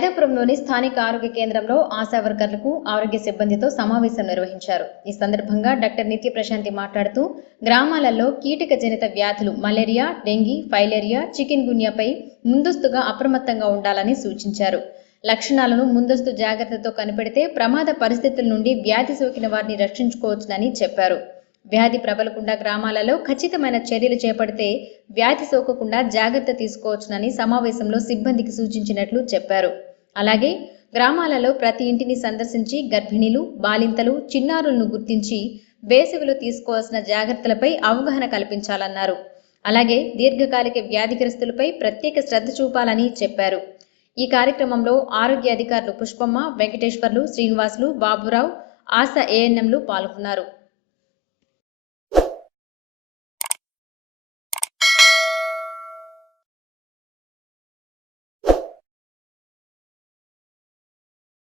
మైదాపురంలోని స్థానిక ఆరోగ్య కేంద్రంలో ఆశా వర్కర్లకు ఆరోగ్య సిబ్బందితో సమావేశం నిర్వహించారు. ఈ సందర్భంగా డాక్టర్ నిత్య ప్రశాంతి మాట్లాడుతూ గ్రామాలలో కీటక జనిత వ్యాధులు మలేరియా, డెంగీ, ఫైలేరియా, చికెన్ గున్యాపై ముందస్తుగా అప్రమత్తంగా ఉండాలని సూచించారు. లక్షణాలను ముందస్తు జాగ్రత్తతో కనిపెడితే ప్రమాద పరిస్థితుల నుండి వ్యాధి సోకిన వారిని రక్షించుకోవచ్చునని చెప్పారు. వ్యాధి ప్రబలకుండా గ్రామాలలో ఖచ్చితమైన చర్యలు చేపడితే వ్యాధి సోకకుండా జాగ్రత్త తీసుకోవచ్చునని సమావేశంలో సిబ్బందికి సూచించినట్లు చెప్పారు. అలాగే గ్రామాలలో ప్రతి ఇంటిని సందర్శించి గర్భిణీలు, బాలింతలు, చిన్నారులను గుర్తించి వేసవిలో తీసుకోవాల్సిన జాగ్రత్తలపై అవగాహన కల్పించాలన్నారు. అలాగే దీర్ఘకాలిక వ్యాధిగ్రస్తులపై ప్రత్యేక శ్రద్ధ చూపాలని చెప్పారు. ఈ కార్యక్రమంలో ఆరోగ్య అధికారులు పుష్పమ్మ, వెంకటేశ్వర్లు, శ్రీనివాసులు, బాబురావు, ఆశా ఏఎన్ఎంలు పాల్గొన్నారు.